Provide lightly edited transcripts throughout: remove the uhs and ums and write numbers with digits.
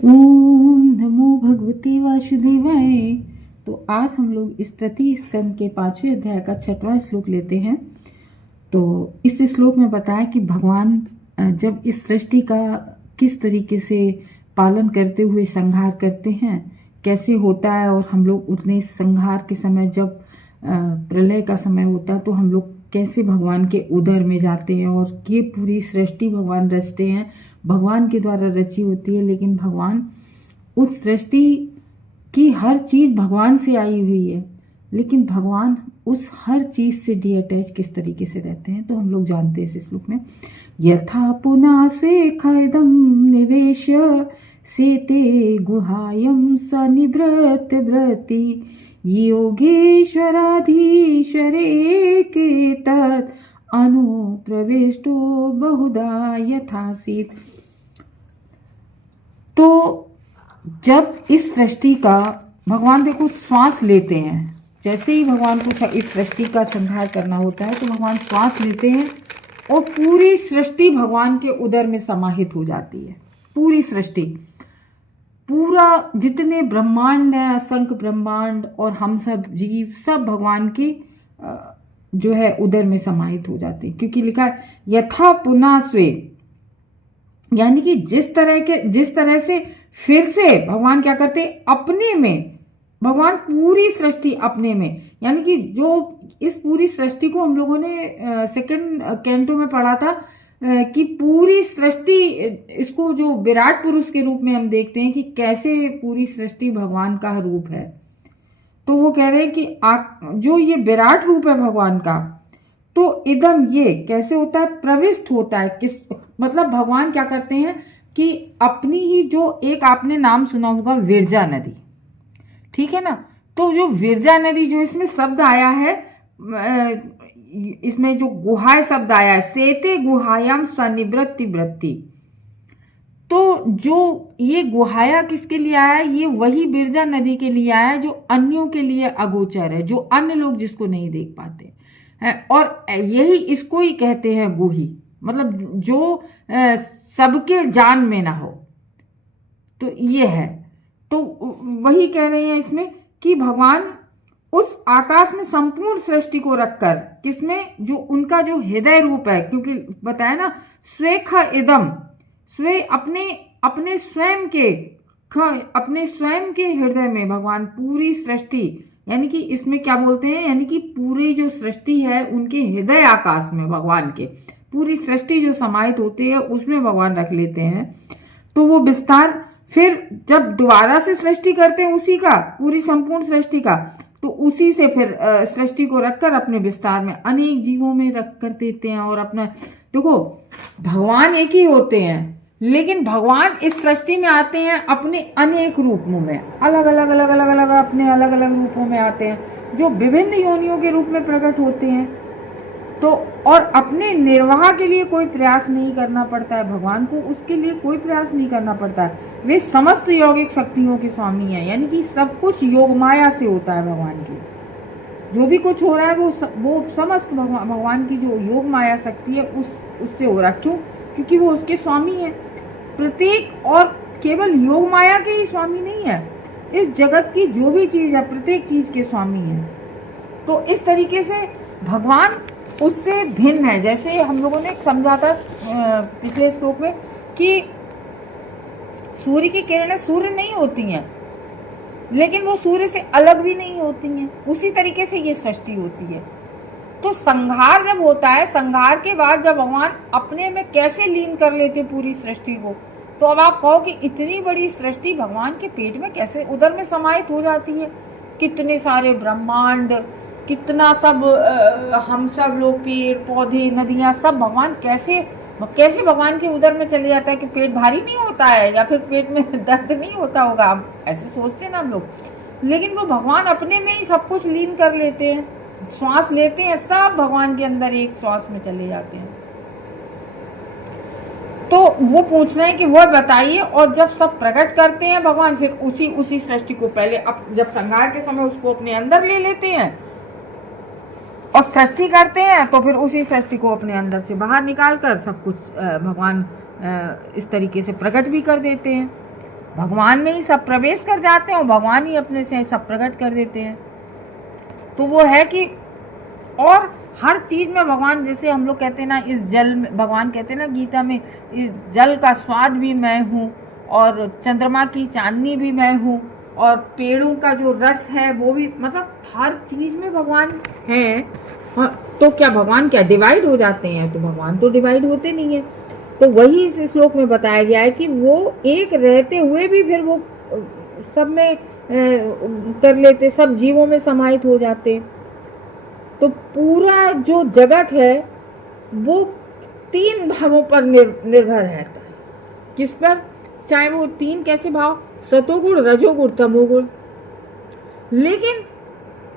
ओम नमो भगवते वासुदेवाय। तो आज हम लोग इस तृतीय स्कंद के 5वें अध्याय का 6वां श्लोक लेते हैं। तो इस श्लोक में बताया कि भगवान जब इस सृष्टि का किस तरीके से पालन करते हुए संहार करते हैं, कैसे होता है, और हम लोग उतने संहार के समय जब प्रलय का समय होता है तो हम लोग कैसे भगवान के उदर में जाते हैं, और ये पूरी सृष्टि भगवान रचते हैं, भगवान के द्वारा रची होती है, लेकिन भगवान उस सृष्टि की हर चीज भगवान से आई हुई है, लेकिन भगवान उस हर चीज से डीअटैच किस तरीके से रहते हैं तो हम लोग जानते हैं इस श्लोक में। यथा पुनः स्वेखदम निवेश सेते गुहायम सनिभृत व्रति योगेश्वराधीश्वरे के तत् अनुप्रविष्टो बहुधा यथासीत। तो जब इस सृष्टि का भगवान देखो श्वास लेते हैं, जैसे ही भगवान को इस सृष्टि का संहार करना होता है तो भगवान श्वास लेते हैं और पूरी सृष्टि भगवान के उदर में समाहित हो जाती है। पूरी सृष्टि, पूरा जितने ब्रह्मांड है, असंख्य ब्रह्मांड और हम सब जीव, सब भगवान के जो है उदर में समाहित हो जाते हैं, क्योंकि लिखा है यथा पुनः स्वे, यानी कि जिस तरह से फिर से भगवान क्या करते अपने में, भगवान पूरी सृष्टि अपने में, यानी कि जो इस पूरी सृष्टि को हम लोगों ने सेकंड कैंटो में पढ़ा था कि पूरी सृष्टि, इसको जो विराट पुरुष के रूप में हम देखते हैं कि कैसे पूरी सृष्टि भगवान का रूप है। तो वो कह रहे हैं कि जो ये विराट रूप है भगवान का, तो इदम ये कैसे होता है, प्रविष्ट होता है। किस मतलब भगवान क्या करते हैं कि अपनी ही जो एक आपने नाम सुना होगा विरजा नदी, ठीक है ना, तो जो विरजा नदी, जो इसमें शब्द आया है, इसमें जो गुहाय शब्द आया है, सेते गुहायाम सनिवृत्ति वृत्ति, तो जो ये गुहाया किसके लिए आया है, ये वही बिरजा नदी के लिए आया है जो अन्यों के लिए अगोचर है, जो अन्य लोग जिसको नहीं देख पाते हैं, और यही इसको ही कहते हैं गुही, मतलब जो सबके जान में ना हो। तो ये है, तो वही कह रहे हैं इसमें कि भगवान उस आकाश में संपूर्ण सृष्टि को रखकर, किसमें, जो उनका जो हृदय रूप है, क्योंकि बताया ना स्वेख इदम, स्वे अपने स्वयं के हृदय में भगवान पूरी सृष्टि, यानी कि इसमें क्या बोलते हैं, यानी कि पूरी जो सृष्टि है उनके हृदय आकाश में भगवान के पूरी सृष्टि जो समाहित होती है उसमें भगवान रख लेते हैं। तो वो विस्तार फिर जब दोबारा से सृष्टि करते हैं उसी का, पूरी संपूर्ण सृष्टि का, तो उसी से फिर सृष्टि को रखकर अपने विस्तार में अनेक जीवों में रख कर देते हैं। और अपना देखो, भगवान एक ही होते हैं, लेकिन भगवान इस सृष्टि में आते हैं अपने अनेक रूपों में, अलग अलग अपने अलग अलग रूपों में आते हैं, जो विभिन्न योनियों के रूप में प्रकट होते हैं। तो और अपने निर्वाह के लिए कोई प्रयास नहीं करना पड़ता है भगवान को, उसके लिए कोई प्रयास नहीं करना पड़ता है। वे समस्त यौगिक शक्तियों के स्वामी हैं, यानी कि सब कुछ योग माया से होता है भगवान की, जो भी कुछ हो रहा है वो समस्त भगवान की जो योग माया शक्ति है उससे हो रहा है। क्यों? क्योंकि वो उसके स्वामी है प्रत्येक, और केवल योग माया के ही स्वामी नहीं है, इस जगत की जो भी चीज है प्रत्येक चीज के स्वामी है। तो इस तरीके से भगवान उससे भिन्न है। जैसे हम लोगों ने समझा था पिछले श्लोक में कि सूर्य की किरणें सूर्य नहीं होती हैं, लेकिन वो सूर्य से अलग भी नहीं होती हैं, उसी तरीके से ये सृष्टि होती है। तो संहार जब होता है, संहार के बाद जब भगवान अपने में कैसे लीन कर लेते पूरी सृष्टि को, तो अब आप कहो कि इतनी बड़ी सृष्टि भगवान के पेट में कैसे उदर में समाहित हो जाती है, कितने सारे ब्रह्मांड, कितना सब हम सब लोग, पेड़ पौधे, नदियां, सब भगवान कैसे भगवान के उदर में चले जाता है कि पेट भारी नहीं होता है या फिर पेट में दर्द नहीं होता होगा, हम ऐसे सोचते हैं ना हम लोग, लेकिन वो भगवान अपने में ही सब कुछ लीन कर लेते हैं, श्वास लेते हैं सब भगवान के अंदर एक श्वास में चले जाते हैं। तो वो पूछ रहे हैं कि वो बताइए, और जब सब प्रकट करते हैं भगवान, फिर उसी सृष्टि को पहले जब संहार के समय उसको अपने अंदर ले लेते हैं और सृष्टि करते हैं, तो फिर उसी सृष्टि को अपने अंदर से बाहर निकाल कर सब कुछ भगवान इस तरीके से प्रकट भी कर देते हैं। भगवान में ही सब प्रवेश कर जाते हैं और भगवान ही अपने से सब प्रकट कर देते हैं। तो वो है कि और हर चीज में भगवान, जैसे हम लोग कहते हैं ना, इस जल में भगवान कहते हैं ना गीता में, इस जल का स्वाद भी मैं हूँ और चंद्रमा की चांदनी भी मैं हूँ और पेड़ों का जो रस है वो भी, मतलब हर चीज में भगवान है। तो क्या भगवान क्या डिवाइड हो जाते हैं? तो भगवान तो डिवाइड होते नहीं है। तो वही इस श्लोक में बताया गया है कि वो एक रहते हुए भी फिर वो सब में कर लेते, सब जीवों में समाहित हो जाते। तो पूरा जो जगत है वो 3 भावों पर निर्भर रहता है। किस पर? चाहे वो 3 कैसे भाव, सतोगुण, रजोगुण, तमोगुण। लेकिन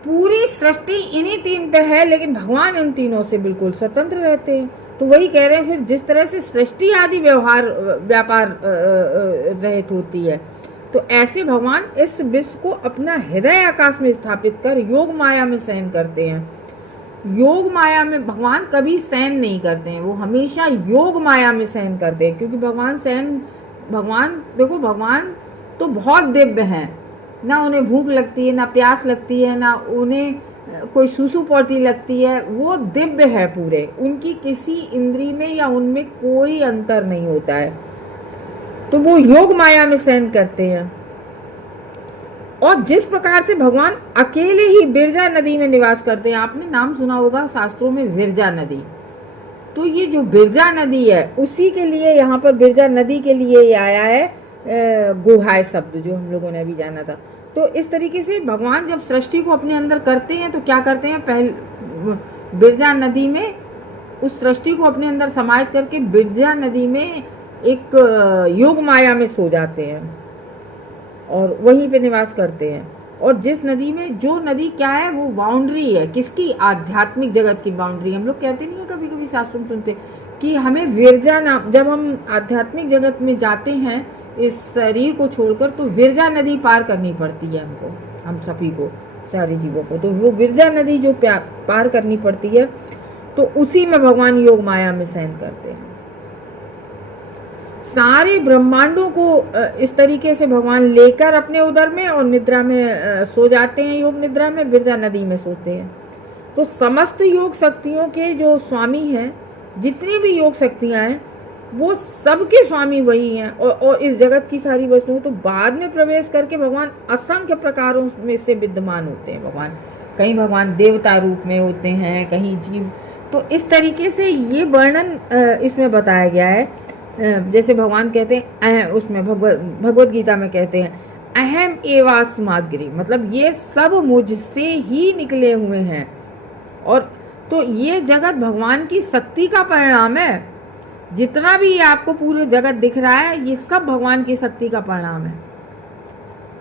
पूरी सृष्टि इन्हीं 3 पे है, लेकिन भगवान इन तीनों से बिल्कुल स्वतंत्र रहते हैं। तो वही कह रहे हैं, फिर जिस तरह से सृष्टि आदि व्यापार रहित होती है, तो ऐसे भगवान इस विश्व को अपना हृदय आकाश में स्थापित कर योग माया में शयन करते हैं। योग माया में भगवान कभी शयन नहीं करते हैं, वो हमेशा योग माया में शयन करते हैं। क्योंकि भगवान देखो, भगवान तो बहुत दिव्य हैं, ना उन्हें भूख लगती है, ना प्यास लगती है, ना उन्हें कोई सुसु पौटी लगती है। वो दिव्य है पूरे, उनकी किसी इंद्री में या उनमें कोई अंतर नहीं होता है। तो वो योग माया में शयन करते हैं। और जिस प्रकार से भगवान अकेले ही विरजा नदी में निवास करते हैं, आपने नाम सुना होगा शास्त्रों में विरजा नदी। तो ये जो विरजा नदी है, उसी के लिए यहाँ पर विरजा नदी के लिए ये आया है गुहाय शब्द, जो हम लोगों ने अभी जाना था। तो इस तरीके से भगवान जब सृष्टि को अपने अंदर करते हैं तो क्या करते हैं, पहले विरजा नदी में उस सृष्टि को अपने अंदर समाहित करके विरजा नदी में एक योग माया में सो जाते हैं और वहीं पे निवास करते हैं। और जिस नदी में, जो नदी क्या है, वो बाउंड्री है किसकी? आध्यात्मिक जगत की बाउंड्री। हम लोग कहते नहीं है, कभी कभी शास्त्रों में सुनते कि हमें विरजा नाम, जब हम आध्यात्मिक जगत में जाते हैं इस शरीर को छोड़कर, तो विरजा नदी पार करनी पड़ती है हमको, हम सभी को, सारे जीवों को। तो वो विरजा नदी जो पार करनी पड़ती है, तो उसी में भगवान योग माया में शयन करते हैं। सारे ब्रह्मांडों को इस तरीके से भगवान लेकर अपने उदर में और निद्रा में सो जाते हैं, योग निद्रा में विरजा नदी में सोते हैं। तो समस्त योग शक्तियों के जो स्वामी हैं, जितनी भी योग शक्तियां हैं, वो सबके स्वामी वही हैं। और इस जगत की सारी वस्तुओं, तो बाद में प्रवेश करके भगवान असंख्य प्रकारों में से विद्यमान होते हैं। भगवान कहीं भगवान देवता रूप में होते हैं, कहीं जीव। तो इस तरीके से ये वर्णन इसमें बताया गया है। जैसे भगवान कहते हैं, उसमें भगवत गीता में कहते हैं, अहम एवास्माग्री, मतलब ये सब मुझसे ही निकले हुए हैं। और तो ये जगत भगवान की शक्ति का परिणाम है। जितना भी आपको पूरे जगत दिख रहा है, ये सब भगवान की शक्ति का परिणाम है।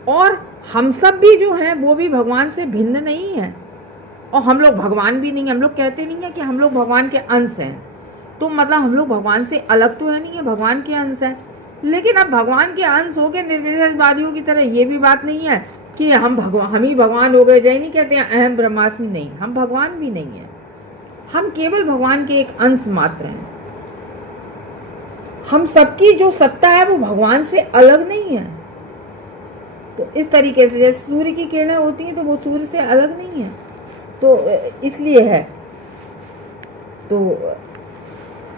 और हम सब भी जो हैं वो भी भगवान से भिन्न नहीं है, और हम लोग भगवान भी नहीं है। हम लोग कहते नहीं है कि हम लोग भगवान के अंश हैं, तो मतलब हम लोग भगवान से अलग तो है नहीं है, भगवान के अंश है। लेकिन अब भगवान के अंश हो गए निर्विशेषवादियों की तरह, ये भी बात नहीं है कि हम ही भगवान हो गए। जय नहीं कहते हैं अहम ब्रह्मास्मि, नहीं, हम भगवान भी नहीं है, हम केवल भगवान के एक अंश मात्र हैं। हम सबकी जो सत्ता है वो भगवान से अलग नहीं है। तो इस तरीके से जैसे सूर्य की किरणें होती हैं, तो वो सूर्य से अलग नहीं है, तो इसलिए है। तो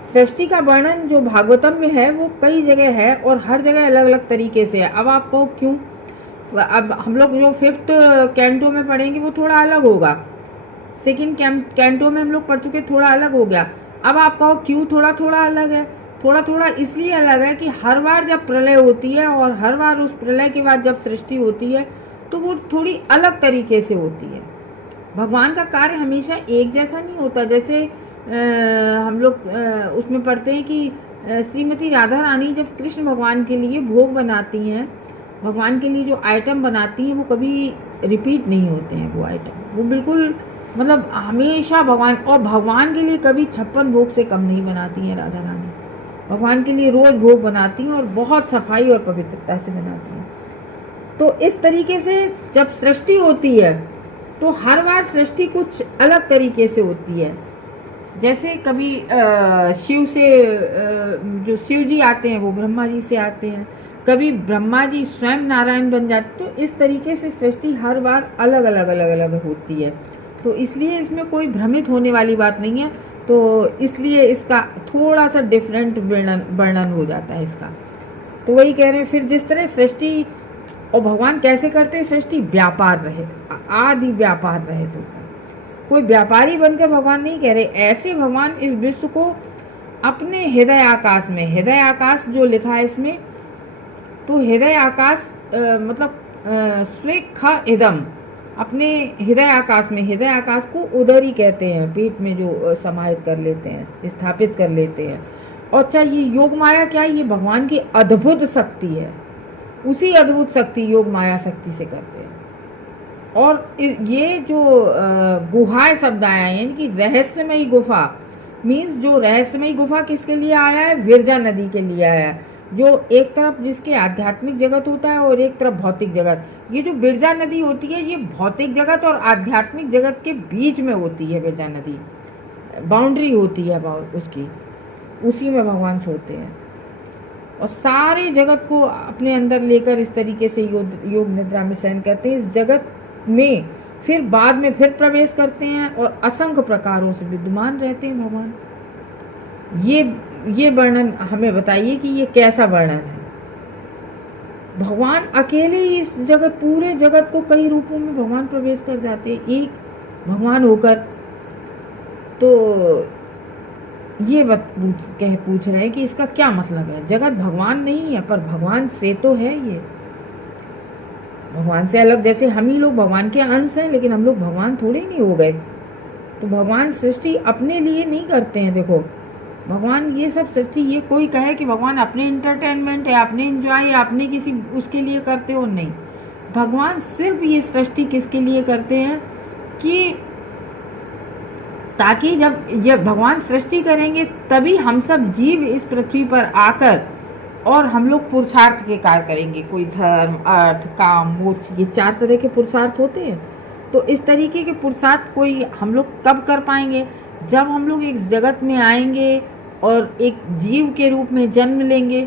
सृष्टि का वर्णन जो भागवतम में है वो कई जगह है और हर जगह अलग अलग तरीके से है। अब आपको क्यों, अब हम लोग जो 5th कैंटो में पढ़ेंगे वो थोड़ा अलग होगा, 2nd कैंटो में हम लोग पढ़ चुके, थोड़ा अलग हो गया। अब आप कहो क्यों थोड़ा थोड़ा अलग है? थोड़ा थोड़ा इसलिए अलग है कि हर बार जब प्रलय होती है और हर बार उस प्रलय के बाद जब सृष्टि होती है, तो वो थोड़ी अलग तरीके से होती है। भगवान का कार्य हमेशा एक जैसा नहीं होता। जैसे हम लोग उसमें पढ़ते हैं कि श्रीमती राधा रानी जब कृष्ण भगवान के लिए भोग बनाती हैं, भगवान के लिए जो आइटम बनाती हैं, वो कभी रिपीट नहीं होते हैं। वो आइटम वो बिल्कुल मतलब हमेशा भगवान, और भगवान के लिए कभी 56 भोग से कम नहीं बनाती हैं राधा रानी। भगवान के लिए रोज भोग बनाती हैं और बहुत सफाई और पवित्रता से बनाती हैं। तो इस तरीके से जब सृष्टि होती है तो हर बार सृष्टि कुछ अलग तरीके से होती है। जैसे कभी शिव से जो शिव जी आते हैं वो ब्रह्मा जी से आते हैं, कभी ब्रह्मा जी स्वयं नारायण बन जाते। तो इस तरीके से सृष्टि हर बार अलग अलग होती है। तो इसलिए इसमें कोई भ्रमित होने वाली बात नहीं है। तो इसलिए इसका थोड़ा सा डिफरेंट वर्णन हो जाता है इसका। तो वही कह रहे हैं, फिर जिस तरह सृष्टि और भगवान कैसे करते हैं सृष्टि, व्यापार रहे, आदि व्यापार रहे। तो कोई व्यापारी बनकर भगवान नहीं कह रहे, ऐसे भगवान इस विश्व को अपने हृदय आकाश में, हृदय आकाश जो लिखा है इसमें, तो हृदय आकाश मतलब स्वेख इदम, अपने हृदय आकाश में, हृदय आकाश को उदरी कहते हैं, पेट में जो समाहित कर लेते हैं, स्थापित कर लेते हैं। और चाहिए योग माया क्या है, ये भगवान की अद्भुत शक्ति है, उसी अद्भुत शक्ति योग माया शक्ति से करते हैं। और ये जो गुहा शब्द आया है, यानी कि रहस्यमयी गुफा, मीन्स जो रहस्यमयी गुफा किसके लिए आया है, विरजा नदी के लिए आया है, जो एक तरफ जिसके आध्यात्मिक जगत होता है और एक तरफ भौतिक जगत। ये जो विरजा नदी होती है ये भौतिक जगत और आध्यात्मिक जगत के बीच में होती है। विरजा नदी बाउंड्री होती है उसकी, उसी में भगवान सोते हैं और सारे जगत को अपने अंदर लेकर इस तरीके से योग निद्रा में शयन करते हैं। इस जगत में फिर बाद में फिर प्रवेश करते हैं और असंख्य प्रकारों से विद्यमान रहते हैं भगवान। ये वर्णन हमें बताइए कि ये कैसा वर्णन है। भगवान अकेले ही इस जगत, पूरे जगत को कई रूपों में भगवान प्रवेश कर जाते हैं एक भगवान होकर। तो ये पूछ रहे हैं कि इसका क्या मतलब है। जगत भगवान नहीं है पर भगवान से तो है, ये भगवान से अलग, जैसे हम ही लोग भगवान के अंश हैं लेकिन हम लोग भगवान थोड़े नहीं हो गए। तो भगवान सृष्टि अपने लिए नहीं करते हैं। देखो भगवान ये सब सृष्टि, ये कोई कहे कि भगवान अपने इंटरटेनमेंट है, अपने एंजॉय है, अपने किसी उसके लिए करते हो, नहीं। भगवान सिर्फ ये सृष्टि किसके लिए करते हैं कि ताकि जब ये भगवान सृष्टि करेंगे तभी हम सब जीव इस पृथ्वी पर आकर और हम लोग पुरुषार्थ के कार्य करेंगे। कोई धर्म, अर्थ, काम, मोक्ष, ये 4 तरह के पुरुषार्थ होते हैं। तो इस तरीके के पुरुषार्थ कोई हम लोग कब कर पाएंगे, जब हम लोग एक जगत में आएंगे और एक जीव के रूप में जन्म लेंगे,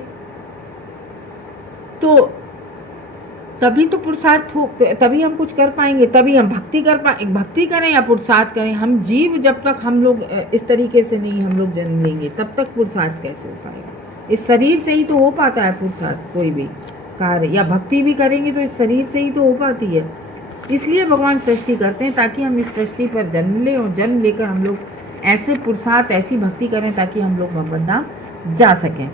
तो तभी तो पुरुषार्थ हो, तभी हम कुछ कर पाएंगे, तभी हम भक्ति करें या पुरुषार्थ करें। हम जीव जब तक हम लोग इस तरीके से नहीं हम लोग जन्म लेंगे तब तक पुरुषार्थ कैसे हो पाएगा। इस शरीर से ही तो हो पाता है पुरुषार्थ, कोई भी कार्य या भक्ति भी करेंगे तो इस शरीर से ही तो हो पाती है। इसलिए भगवान सृष्टि करते हैं ताकि हम इस सृष्टि पर जन्म लें और जन्म लेकर हम लोग ऐसे पुरुषार्थ, ऐसी भक्ति करें ताकि हम लोग भगवत धाम जा सकें,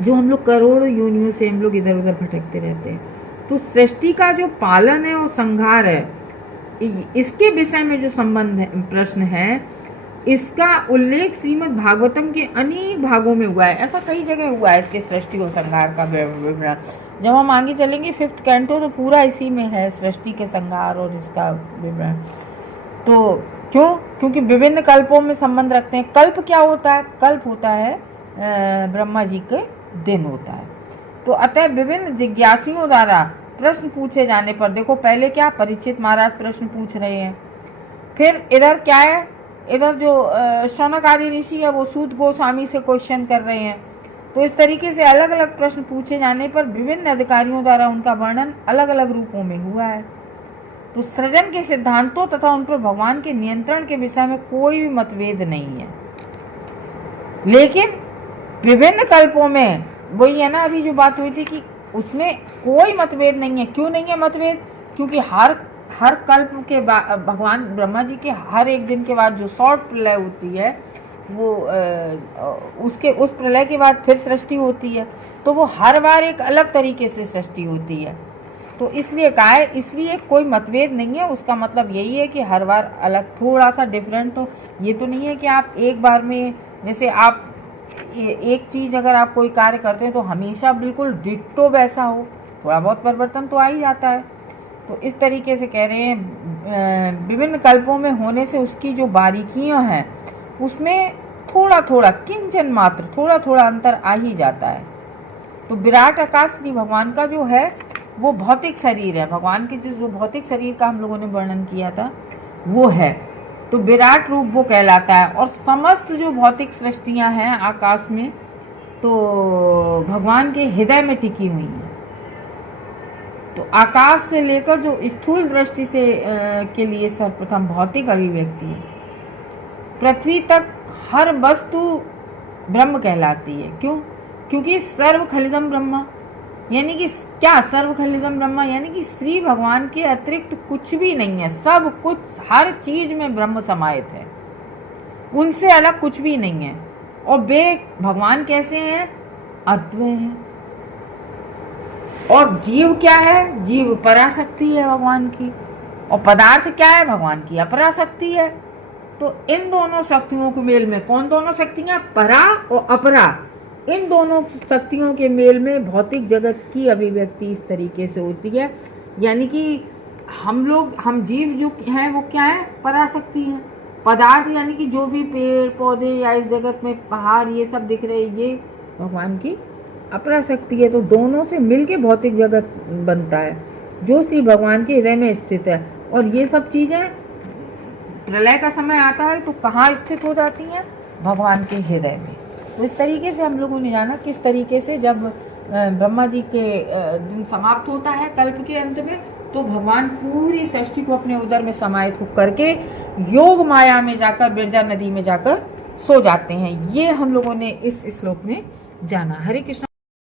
जो हम लोग करोड़ों योनियों से हम लोग इधर उधर भटकते रहते हैं। तो सृष्टि का जो पालन है और संहार है, इसके विषय में जो संबंध है, प्रश्न है, इसका उल्लेख श्रीमद् भागवतम के अनेक भागों में हुआ है। ऐसा कई जगह हुआ है इसके सृष्टि और संहार का विवरण। जब हम आगे चलेंगे 5th कैंटो तो पूरा इसी में है, सृष्टि के संहार और इसका विवरण। तो क्योंकि विभिन्न कल्पों में संबंध रखते हैं। कल्प क्या होता है, कल्प होता है ब्रह्मा जी के दिन होता है। तो अतः विभिन्न जिज्ञासुओं द्वारा प्रश्न पूछे जाने पर, देखो पहले क्या परीक्षित महाराज प्रश्न पूछ रहे हैं, फिर इधर क्या है, इधर जो शौनक आदि ऋषि है वो सूत गोस्वामी से क्वेश्चन कर रहे हैं। तो इस तरीके से अलग अलग प्रश्न पूछे जाने पर विभिन्न अधिकारियों द्वारा उनका वर्णन अलग अलग रूपों में हुआ है। तो सृजन के सिद्धांतों तथा उन पर भगवान के नियंत्रण के विषय में कोई भी मतभेद नहीं है। लेकिन विभिन्न कल्पों में वही है ना, अभी जो बात हुई थी कि उसमें कोई मतभेद नहीं है। क्यों नहीं है मतभेद, क्योंकि हर कल्प के भगवान ब्रह्मा जी के हर एक दिन के बाद जो शॉर्ट प्रलय होती है वो उस प्रलय के बाद फिर सृष्टि होती है। तो वो हर बार एक अलग तरीके से सृष्टि होती है। तो इसलिए कहा है, इसलिए कोई मतभेद नहीं है। उसका मतलब यही है कि हर बार अलग, थोड़ा सा डिफरेंट। तो ये तो नहीं है कि आप एक बार में, जैसे आप एक चीज़ अगर आप कोई कार्य करते हैं तो हमेशा बिल्कुल डिट्टो वैसा हो, थोड़ा बहुत परिवर्तन तो आ ही जाता है। तो इस तरीके से कह रहे हैं विभिन्न कल्पों में होने से उसकी जो बारीकियां हैं उसमें थोड़ा थोड़ा किंचन मात्र थोड़ा थोड़ा अंतर आ ही जाता है। तो विराट आकाश श्री भगवान का जो है वो भौतिक शरीर है। भगवान के जो भौतिक शरीर का हम लोगों ने वर्णन किया था वो है, तो विराट रूप वो कहलाता है। और समस्त जो भौतिक सृष्टियां हैं आकाश में तो भगवान के हृदय में टिकी हुई हैं। तो आकाश से लेकर जो स्थूल दृष्टि से के लिए सर्वप्रथम भौतिक अभिव्यक्ति है, पृथ्वी तक हर वस्तु ब्रह्म कहलाती है। क्यों? क्योंकि सर्व खलिदम ब्रह्म, यानी कि क्या सर्व खलिदम ब्रह्म, यानी कि श्री भगवान के अतिरिक्त कुछ भी नहीं है। सब कुछ, हर चीज में ब्रह्म समाहित है, उनसे अलग कुछ भी नहीं है। और वे भगवान कैसे हैं? अद्वय हैं। और जीव क्या है? जीव पराशक्ति है भगवान की। और पदार्थ क्या है? भगवान की अपराशक्ति है। तो इन दोनों शक्तियों के मेल में, कौन दोनों शक्तियां? परा और अपरा, इन दोनों शक्तियों के मेल में भौतिक जगत की अभिव्यक्ति इस तरीके से होती है। यानी कि हम जीव जो हैं वो क्या है? पराशक्ति हैं। पदार्थ यानी कि जो भी पेड़ पौधे या इस जगत में पहाड़ ये सब दिख रहे, ये भगवान की अपराशक्ति है। तो दोनों से मिलके भौतिक जगत बनता है जो श्री भगवान के हृदय में स्थित है। और ये सब चीजें प्रलय का समय आता है तो कहाँ स्थित हो जाती हैं? भगवान के हृदय में। तो इस तरीके से हम लोगों ने जाना किस तरीके से जब ब्रह्मा जी के दिन समाप्त होता है कल्प के अंत में, तो भगवान पूरी सृष्टि को अपने उदर में समाहित करके योग माया में जाकर, बिरजा नदी में जाकर सो जाते हैं। ये हम लोगों ने इस श्लोक में जाना। हरे कृष्ण।